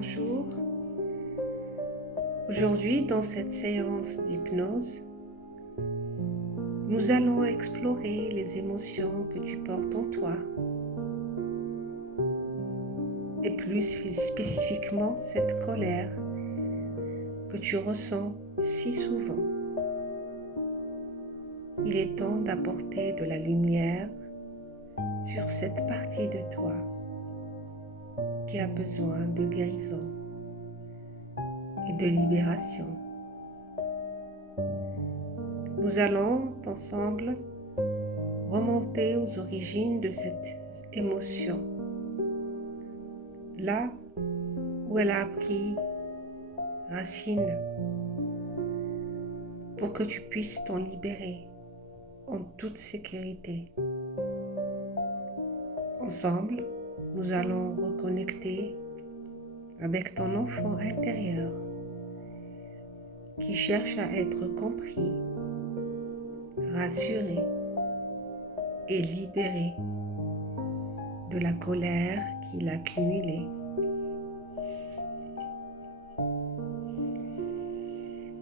Bonjour. Aujourd'hui, dans cette séance d'hypnose, nous allons explorer les émotions que tu portes en toi et plus spécifiquement cette colère que tu ressens si souvent. Il est temps d'apporter de la lumière sur cette partie de toi qui a besoin de guérison et de libération. Nous allons ensemble remonter aux origines de cette émotion, là où elle a pris racine, pour que tu puisses t'en libérer en toute sécurité. Ensemble, nous allons reconnecter avec ton enfant intérieur qui cherche à être compris, rassuré et libéré de la colère qu'il a accumulée.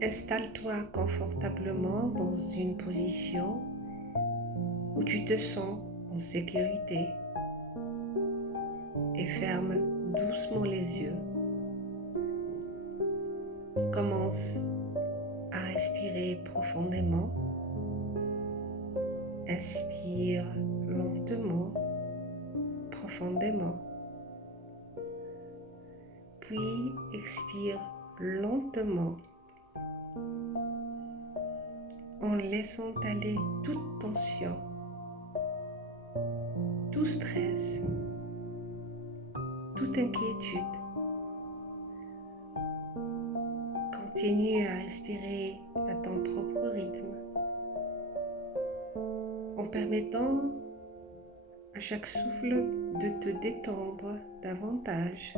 Installe-toi confortablement dans une position où tu te sens en sécurité et ferme doucement les yeux. Commence à respirer profondément. Inspire lentement, profondément. Puis expire lentement en laissant aller toute tension, tout stress, toute inquiétude. Continue à respirer à ton propre rythme en permettant à chaque souffle de te détendre davantage.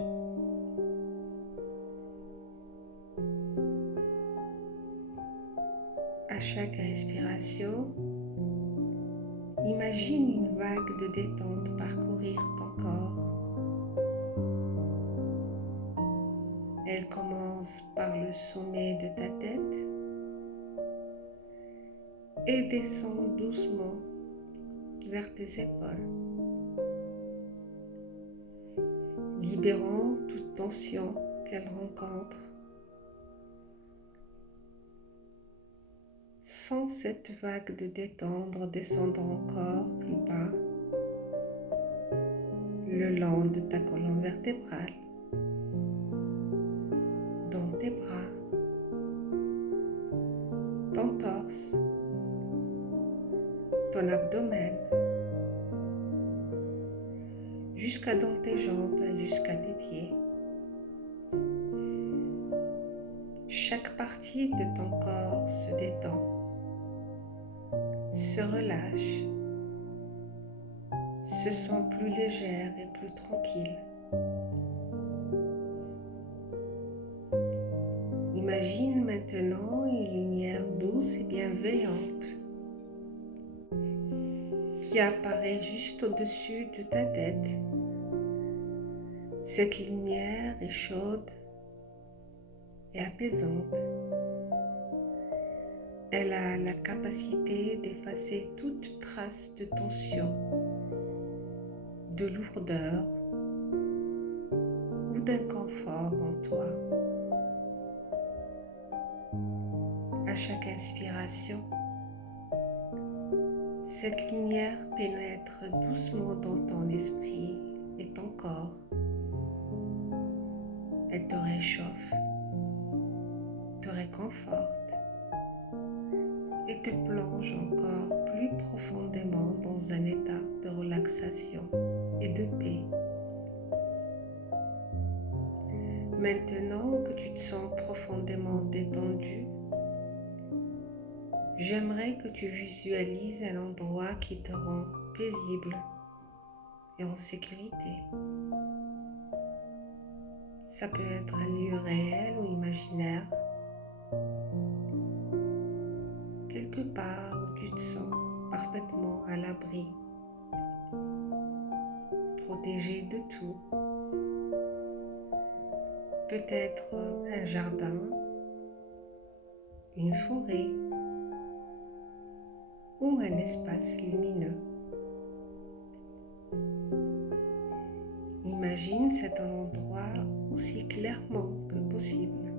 À chaque respiration, imagine une vague de détente parcourir ton corps. Elle commence par le sommet de ta tête et descend doucement vers tes épaules, libérant toute tension qu'elle rencontre. Sens cette vague de détente descendre encore plus bas le long de ta colonne vertébrale, dans tes bras, ton torse, ton abdomen, jusqu'à dans tes jambes, jusqu'à tes pieds. Chaque partie de ton corps se détend, se relâche, se sent plus légère et plus tranquille. Imagine maintenant une lumière douce et bienveillante qui apparaît juste au-dessus de ta tête. Cette lumière est chaude et apaisante. Elle a la capacité d'effacer toute trace de tension, de lourdeur ou d'inconfort en toi. À chaque inspiration, cette lumière pénètre doucement dans ton esprit et ton corps. Elle te réchauffe, te réconforte et te plonge encore plus profondément dans un état de relaxation et de paix. Maintenant que tu te sens profondément détendu, j'aimerais que tu visualises un endroit qui te rend paisible et en sécurité. Ça peut être un lieu réel ou imaginaire, quelque part où tu te sens parfaitement à l'abri, protégé de tout. peut-être un jardin, une forêt ou un espace lumineux. Imagine cet endroit aussi clairement que possible.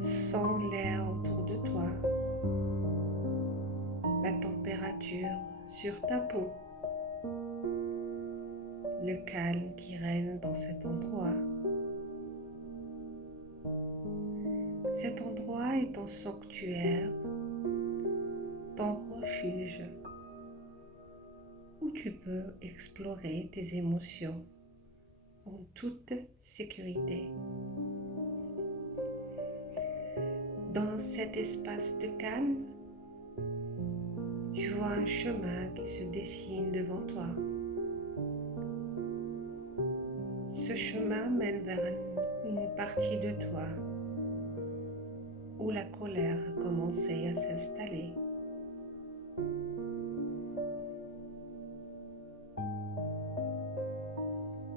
Sens l'air autour de toi, la température sur ta peau, le calme qui règne dans cet endroit. Cet endroit est ton sanctuaire, ton refuge, où tu peux explorer tes émotions en toute sécurité. Dans cet espace de calme, tu vois un chemin qui se dessine devant toi. Ce chemin mène vers une partie de toi où la colère a commencé à s'installer.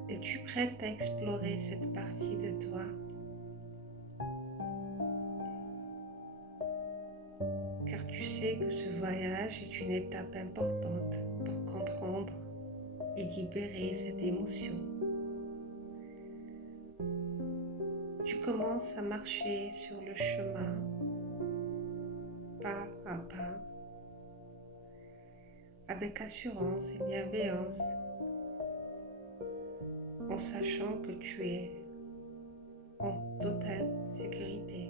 Es-tu prête à explorer cette partie de toi? Car tu sais que ce voyage est une étape importante pour comprendre et libérer cette émotion. Tu commences à marcher sur le chemin, pas à pas, avec assurance et bienveillance, en sachant que tu es en totale sécurité.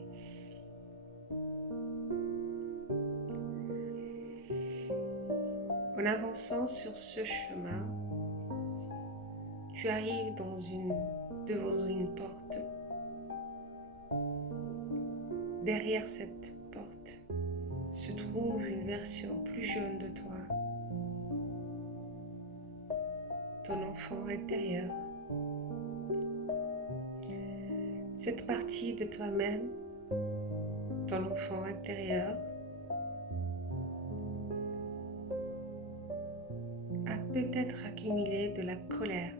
En avançant sur ce chemin, tu arrives devant une porte. Derrière cette porte se trouve une version plus jeune de toi, ton enfant intérieur. Cette partie de toi-même, ton enfant intérieur, a peut-être accumulé de la colère,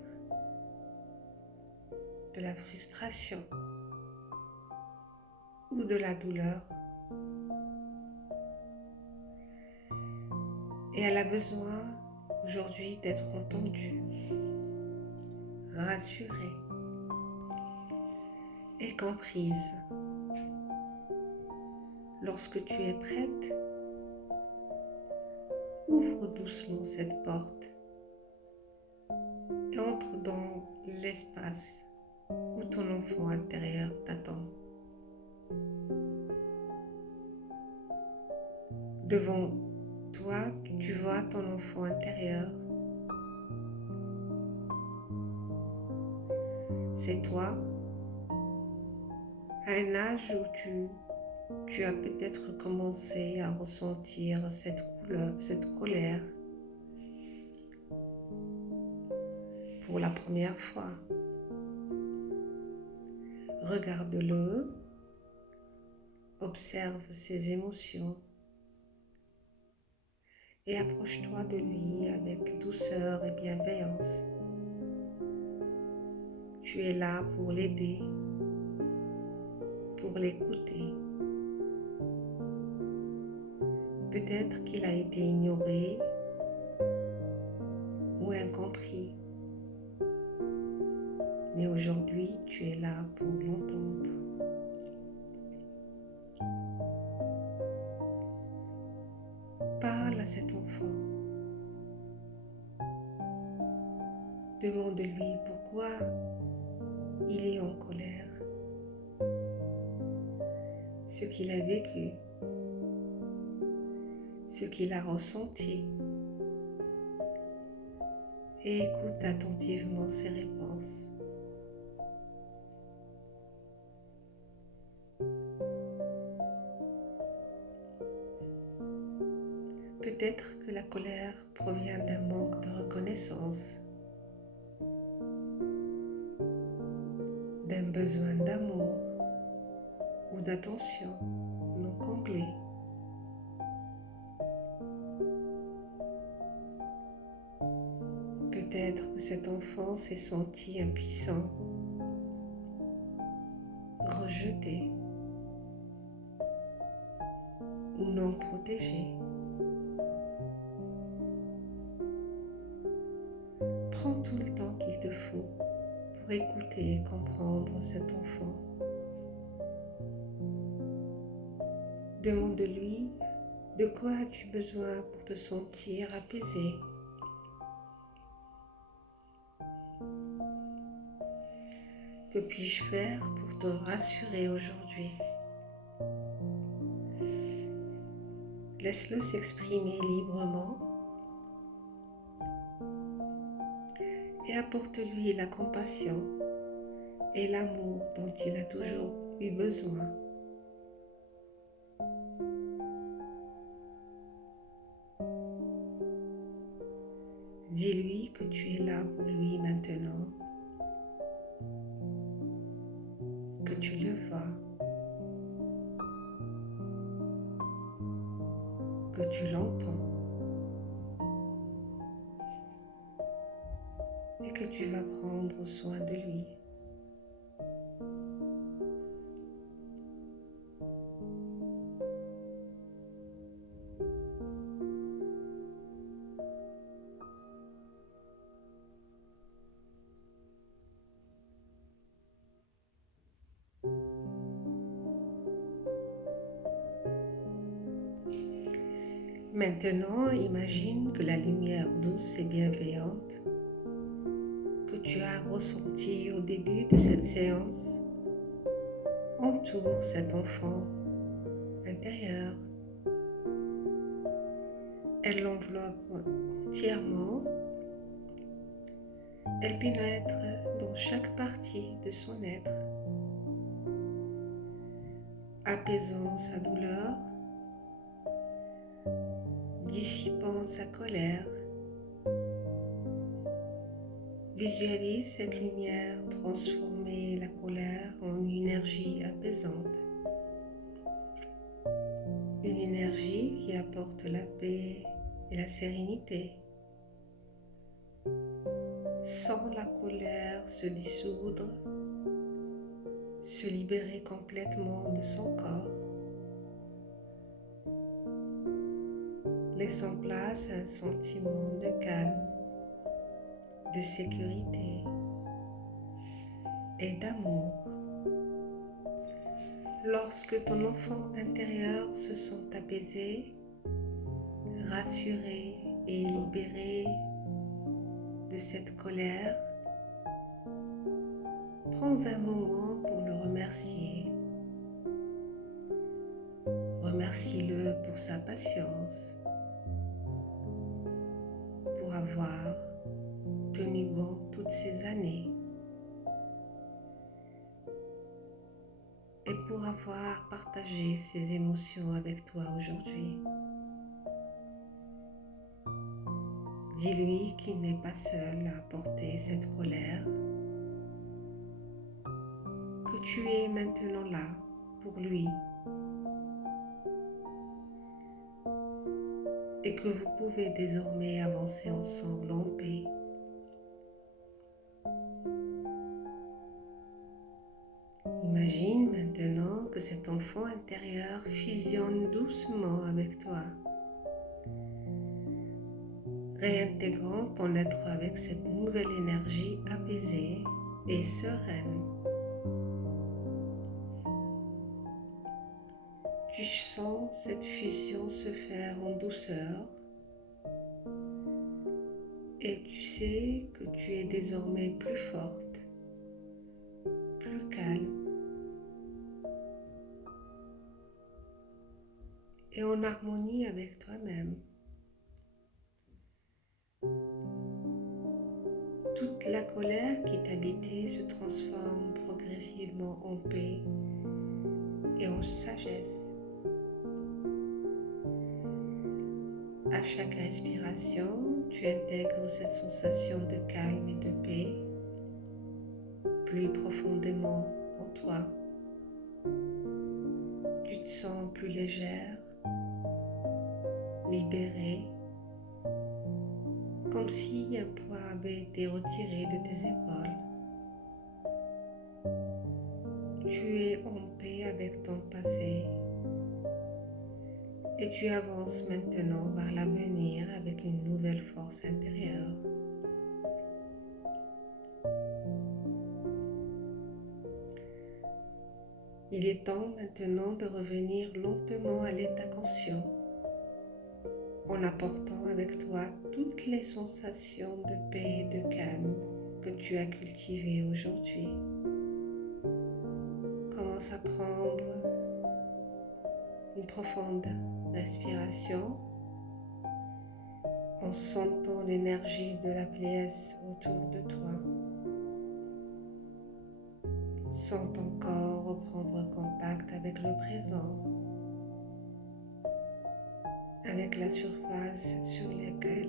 de la frustration ou de la douleur. Et elle a besoin aujourd'hui d'être entendue, rassurée et comprise. Lorsque tu es prête, ouvre doucement cette porte et entre dans l'espace où ton enfant intérieur t'attend. Devant toi, tu vois ton enfant intérieur. C'est toi, à un âge où tu as peut-être commencé à ressentir cette colère pour la première fois. Regarde-le, observe ses émotions et approche-toi de lui avec douceur et bienveillance. Tu es là pour l'aider, pour l'écouter. Peut-être qu'il a été ignoré ou incompris, mais aujourd'hui tu es là pour l'entendre. Parle à cet enfant. Demande-lui pourquoi il est en colère, ce qu'il a vécu, ce qu'il a ressenti, et écoute attentivement ses réponses. Peut-être que la colère provient d'un manque de reconnaissance, d'un besoin d'amour ou d'attention non comblé. Peut-être que cet enfant s'est senti impuissant rejeté ou non protégé. Prends tout le temps qu'il te faut pour écouter et comprendre cet enfant. Demande-lui de quoi as-tu besoin pour te sentir apaisé. Que puis-je faire pour te rassurer aujourd'hui? Laisse-le s'exprimer librement et apporte-lui la compassion et l'amour dont il a toujours eu besoin. Dis-lui que tu es là pour lui maintenant, que tu le vois, que tu l'entends et que tu vas prendre soin de lui. Maintenant, imagine que la lumière douce et bienveillante que tu as ressentie au début de cette séance entoure cet enfant intérieur. Elle l'enveloppe entièrement. Elle pénètre dans chaque partie de son être, apaisant sa douleur, dissipant sa colère. Visualise cette lumière transformer la colère en une énergie apaisante. Une énergie qui apporte la paix et la sérénité. Sens la colère se dissoudre, se libérer complètement de son corps, laissant place à un sentiment de calme, de sécurité et d'amour. Lorsque ton enfant intérieur se sent apaisé, rassuré et libéré de cette colère, prends un moment pour le remercier. Remercie-le pour sa patience, pour avoir tenu bon toutes ces années et pour avoir partagé ses émotions avec toi aujourd'hui. Dis-lui qu'il n'est pas seul à porter cette colère, que tu es maintenant là pour lui et que vous pouvez désormais avancer ensemble en paix. Imagine maintenant que cet enfant intérieur fusionne doucement avec toi, réintégrant ton être avec cette nouvelle énergie apaisée et sereine. Tu sens cette fusion se faire en douceur et tu sais que tu es désormais plus forte, plus calme et en harmonie avec toi-même. Toute la colère qui t'habitait se transforme progressivement en paix et en sagesse. À chaque respiration, tu intègres cette sensation de calme et de paix plus profondément en toi. Tu te sens plus légère, libérée, comme si un poids avait été retiré de tes épaules. Tu Tu es en paix avec ton passé et tu avances maintenant vers l'avenir avec une nouvelle force intérieure. Il est temps maintenant de revenir lentement à l'état conscient en apportant avec toi toutes les sensations de paix et de calme que tu as cultivées aujourd'hui. Commence à prendre une profonde respiration en sentant l'énergie de la pièce autour de toi. Sens ton corps reprendre contact avec le présent, avec la surface sur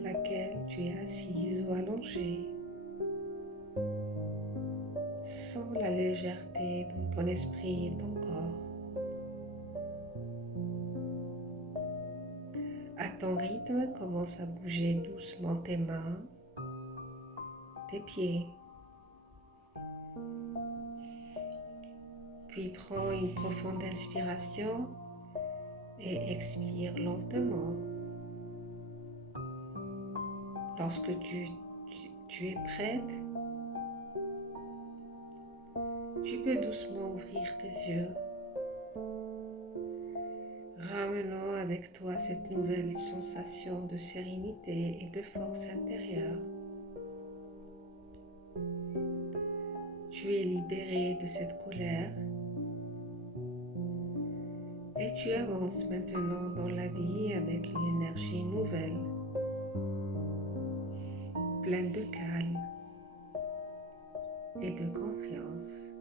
laquelle tu es assise ou allongée. Sens la légèreté dans ton esprit et ton corps. À ton rythme, commence à bouger doucement tes mains, tes pieds. Puis prends une profonde inspiration et expire lentement. Lorsque tu es prête, tu peux doucement ouvrir tes yeux, ramenant avec toi cette nouvelle sensation de sérénité et de force intérieure. Tu es libéré de cette colère et tu avances maintenant dans la vie avec une énergie nouvelle, pleine de calme et de confiance.